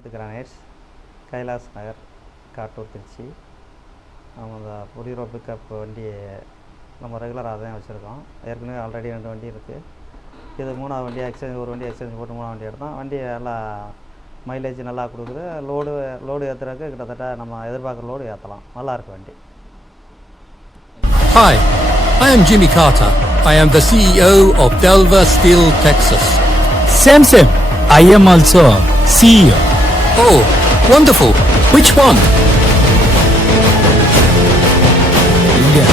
Granites, Kailash நகர், காட்டூர், திருச்சி. நம்ம இந்த புலிரோ pickup வண்டி நம்ம ரெகுலராக தான் வச்சுருக்கோம். ஏற்கனவே ஆல்ரெடி 2 வண்டி இருக்குது. இது 3ஆவது வண்டி. ஒரு வண்டி எக்ஸ்சேஞ்ச் போட்டு 3ஆவது வண்டி எடுத்தோம். வண்டி நல்லா மைலேஜ் நல்லா கொடுக்குது. லோடு ஏற்றுறதுக்கு கிட்டத்தட்ட நம்ம எதிர்பார்க்குற லோடு ஏற்றலாம். நல்லாயிருக்கு வண்டி. Hi, I am Jimmy Carter. I am the CEO of Delver Steel, Texas. Same. I am also CEO. Oh, wonderful. Which one? India.